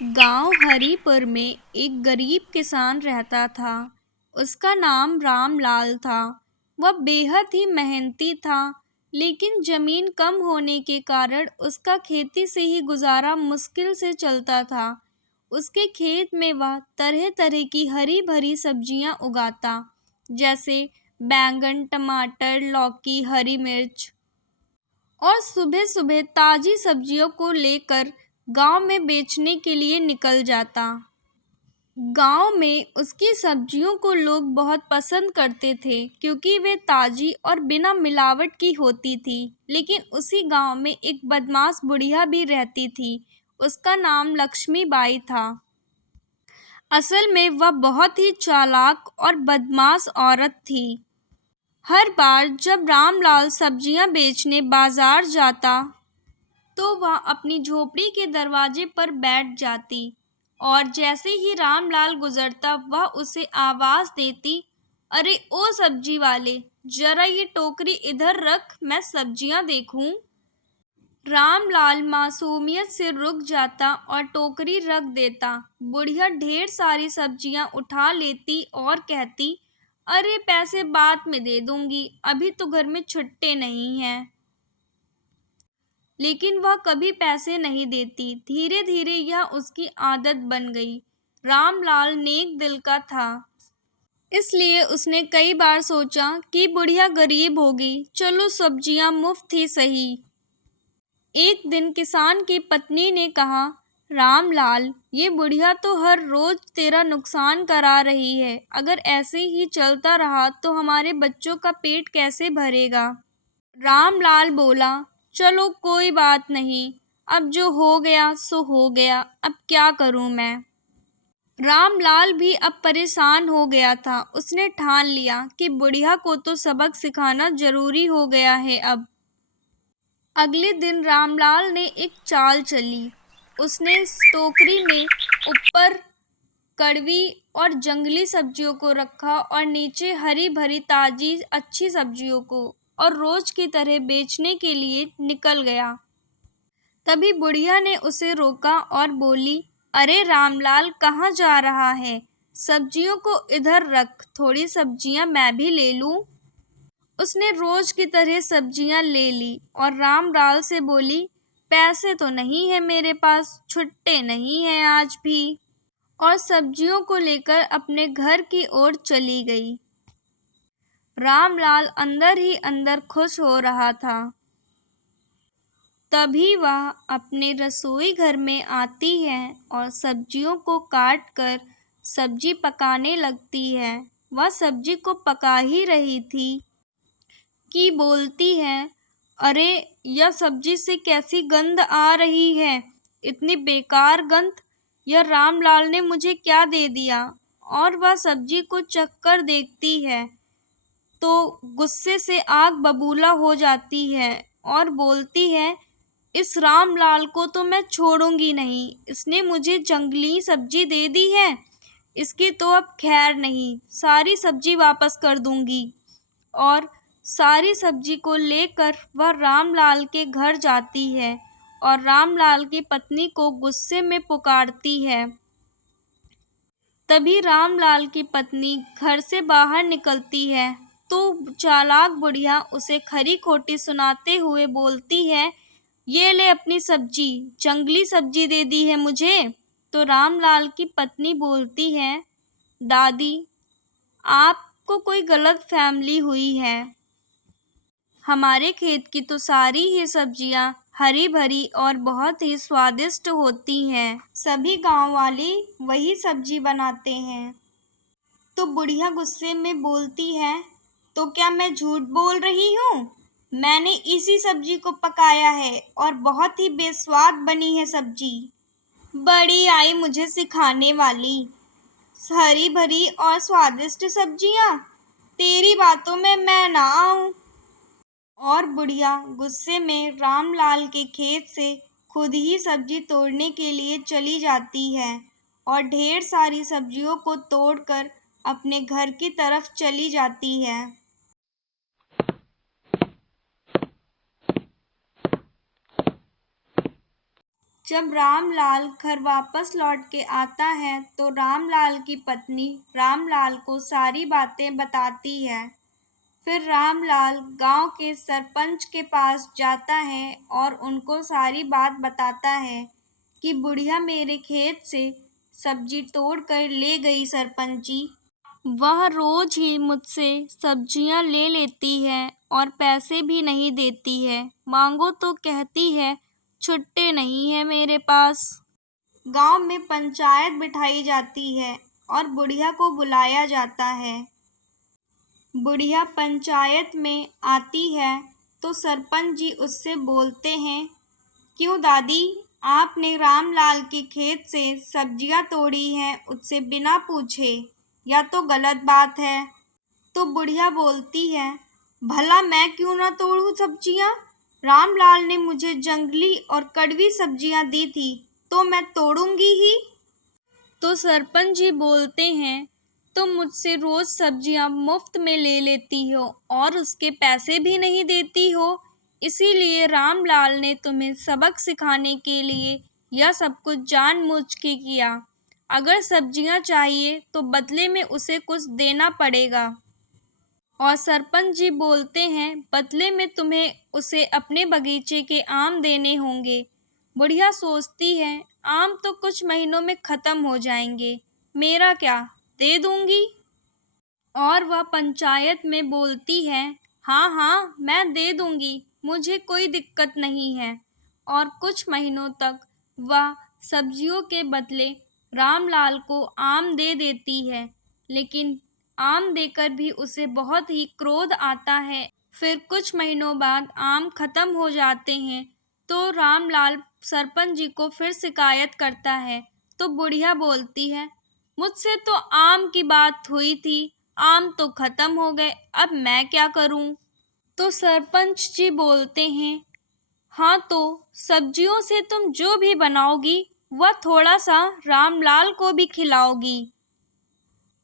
गांव हरिपुर में एक गरीब किसान रहता था। उसका नाम रामलाल था। वह बेहद ही मेहनती था, लेकिन जमीन कम होने के कारण उसका खेती से ही गुजारा मुश्किल से चलता था। उसके खेत में वह तरह तरह की हरी भरी सब्जियां उगाता, जैसे बैंगन, टमाटर, लौकी, हरी मिर्च, और सुबह सुबह ताजी सब्जियों को लेकर गांव में बेचने के लिए निकल जाता। गांव में उसकी सब्जियों को लोग बहुत पसंद करते थे, क्योंकि वे ताजी और बिना मिलावट की होती थी। लेकिन उसी गांव में एक बदमाश बुढ़िया भी रहती थी। उसका नाम लक्ष्मीबाई था। असल में वह बहुत ही चालाक और बदमाश औरत थी। हर बार जब रामलाल सब्जियां बेचने बाजार जाता, तो वह अपनी झोपड़ी के दरवाजे पर बैठ जाती, और जैसे ही रामलाल गुजरता वह उसे आवाज देती, अरे ओ सब्जी वाले, जरा ये टोकरी इधर रख, मैं सब्जियां देखूं। रामलाल मासूमियत से रुक जाता और टोकरी रख देता। बुढ़िया ढेर सारी सब्जियां उठा लेती और कहती, अरे पैसे बाद में दे दूंगी, अभी तो घर में छुट्टे नहीं हैं। लेकिन वह कभी पैसे नहीं देती। धीरे धीरे यह उसकी आदत बन गई। रामलाल नेक दिल का था, इसलिए उसने कई बार सोचा कि बुढ़िया गरीब होगी, चलो सब्जियां मुफ्त ही सही। एक दिन किसान की पत्नी ने कहा, रामलाल, ये बुढ़िया तो हर रोज तेरा नुकसान करा रही है। अगर ऐसे ही चलता रहा तो हमारे बच्चों का पेट कैसे भरेगा। रामलाल बोला, चलो कोई बात नहीं, अब जो हो गया सो हो गया, अब क्या करूं मैं। रामलाल भी अब परेशान हो गया था। उसने ठान लिया कि बुढ़िया को तो सबक सिखाना जरूरी हो गया है अब। अगले दिन रामलाल ने एक चाल चली। उसने टोकरी में ऊपर कड़वी और जंगली सब्जियों को रखा और नीचे हरी भरी ताजी अच्छी सब्जियों को, और रोज की तरह बेचने के लिए निकल गया। तभी बुढ़िया ने उसे रोका और बोली, अरे रामलाल, कहाँ जा रहा है? सब्जियों को इधर रख, थोड़ी सब्जियां मैं भी ले लूं। उसने रोज की तरह सब्जियां ले ली और रामलाल से बोली, पैसे तो नहीं है मेरे पास, छुट्टे नहीं हैं आज भी। और सब्जियों को लेकर अपने घर की ओर चली गई। रामलाल अंदर ही अंदर खुश हो रहा था। तभी वह अपने रसोई घर में आती है और सब्जियों को काट कर सब्जी पकाने लगती है। वह सब्जी को पका ही रही थी कि बोलती है, अरे यह सब्जी से कैसी गंध आ रही है, इतनी बेकार गंध, यह रामलाल ने मुझे क्या दे दिया। और वह सब्जी को चखकर देखती है तो गुस्से से आग बबूला हो जाती है और बोलती है, इस रामलाल को तो मैं छोड़ूंगी नहीं, इसने मुझे जंगली सब्जी दे दी है, इसकी तो अब खैर नहीं, सारी सब्जी वापस कर दूंगी। और सारी सब्जी को लेकर वह रामलाल के घर जाती है और रामलाल की पत्नी को गुस्से में पुकारती है। तभी रामलाल की पत्नी घर से बाहर निकलती है तो चालाक बुढ़िया उसे खरी खोटी सुनाते हुए बोलती है, ये ले अपनी सब्जी, जंगली सब्जी दे दी है मुझे। तो रामलाल की पत्नी बोलती है, दादी, आपको कोई गलत फहमी हुई है। हमारे खेत की तो सारी ही सब्जियां हरी भरी और बहुत ही स्वादिष्ट होती हैं। सभी गांव वाले वही सब्जी बनाते हैं। तो बुढ़िया गुस्से में बोलती है, तो क्या मैं झूठ बोल रही हूँ? मैंने इसी सब्जी को पकाया है और बहुत ही बेस्वाद बनी है सब्जी। बड़ी आई मुझे सिखाने वाली, हरी भरी और स्वादिष्ट सब्जियां, तेरी बातों में मैं ना आऊं। और बुढ़िया गुस्से में रामलाल के खेत से खुद ही सब्जी तोड़ने के लिए चली जाती है और ढेर सारी सब्जियों को तोड़कर अपने घर की तरफ चली जाती है। जब रामलाल घर वापस लौट के आता है तो रामलाल की पत्नी रामलाल को सारी बातें बताती है। फिर रामलाल गांव के सरपंच के पास जाता है और उनको सारी बात बताता है कि बुढ़िया मेरे खेत से सब्जी तोड़ कर ले गई सरपंच जी। वह रोज ही मुझसे सब्जियां ले लेती है और पैसे भी नहीं देती है। मांगो तो कहती है छुट्टे नहीं है मेरे पास। गांव में पंचायत बिठाई जाती है और बुढ़िया को बुलाया जाता है। बुढ़िया पंचायत में आती है तो सरपंच जी उससे बोलते हैं, क्यों दादी, आपने रामलाल के खेत से सब्जियां तोड़ी हैं उससे बिना पूछे, या तो गलत बात है। तो बुढ़िया बोलती है, भला मैं क्यों ना तोड़ूं सब्जियां? रामलाल ने मुझे जंगली और कड़वी सब्जियां दी थी तो मैं तोड़ूंगी ही। तो सरपंच जी बोलते हैं, तुम मुझसे रोज सब्जियां मुफ्त में ले लेती हो और उसके पैसे भी नहीं देती हो, इसीलिए रामलाल ने तुम्हें सबक सिखाने के लिए यह सब कुछ जानबूझ के किया। अगर सब्जियां चाहिए तो बदले में उसे कुछ देना पड़ेगा। और सरपंच जी बोलते हैं, बदले में तुम्हें उसे अपने बगीचे के आम देने होंगे। बुढ़िया सोचती है, आम तो कुछ महीनों में ख़त्म हो जाएंगे, मेरा क्या, दे दूंगी। और वह पंचायत में बोलती है, हाँ हाँ मैं दे दूंगी, मुझे कोई दिक्कत नहीं है। और कुछ महीनों तक वह सब्जियों के बदले रामलाल को आम दे देती है, लेकिन आम देकर भी उसे बहुत ही क्रोध आता है। फिर कुछ महीनों बाद आम खत्म हो जाते हैं तो रामलाल सरपंच जी को फिर शिकायत करता है। तो बुढ़िया बोलती है, मुझसे तो आम की बात हुई थी, आम तो खत्म हो गए, अब मैं क्या करूं? तो सरपंच जी बोलते हैं, हाँ तो सब्जियों से तुम जो भी बनाओगी वह थोड़ा सा रामलाल को भी खिलाओगी।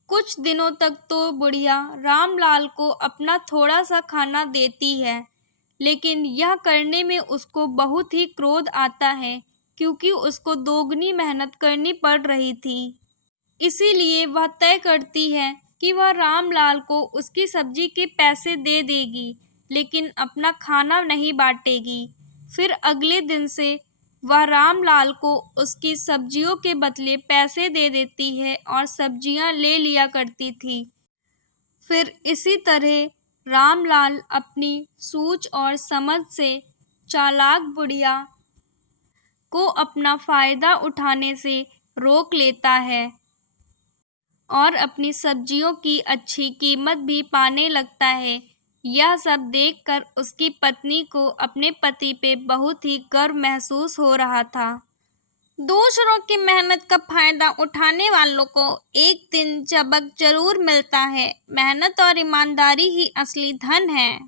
कुछ दिनों तक तो बुढ़िया रामलाल को अपना थोड़ा सा खाना देती है, लेकिन यह करने में उसको बहुत ही क्रोध आता है क्योंकि उसको दोगुनी मेहनत करनी पड़ रही थी। इसीलिए वह तय करती है कि वह रामलाल को उसकी सब्जी के पैसे दे देगी, लेकिन अपना खाना नहीं बांटेगी। फिर अगले दिन से वह रामलाल को उसकी सब्जियों के बदले पैसे दे देती है और सब्जियां ले लिया करती थी। फिर इसी तरह रामलाल अपनी सूझ और समझ से चालाक बुढ़िया को अपना फ़ायदा उठाने से रोक लेता है और अपनी सब्जियों की अच्छी कीमत भी पाने लगता है। यह सब देखकर उसकी पत्नी को अपने पति पे बहुत ही गर्व महसूस हो रहा था। दूसरों की मेहनत का फायदा उठाने वालों को एक दिन सबक जरूर मिलता है। मेहनत और ईमानदारी ही असली धन है।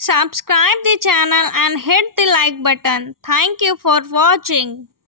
Subscribe the channel and hit the like button. Thank you for watching.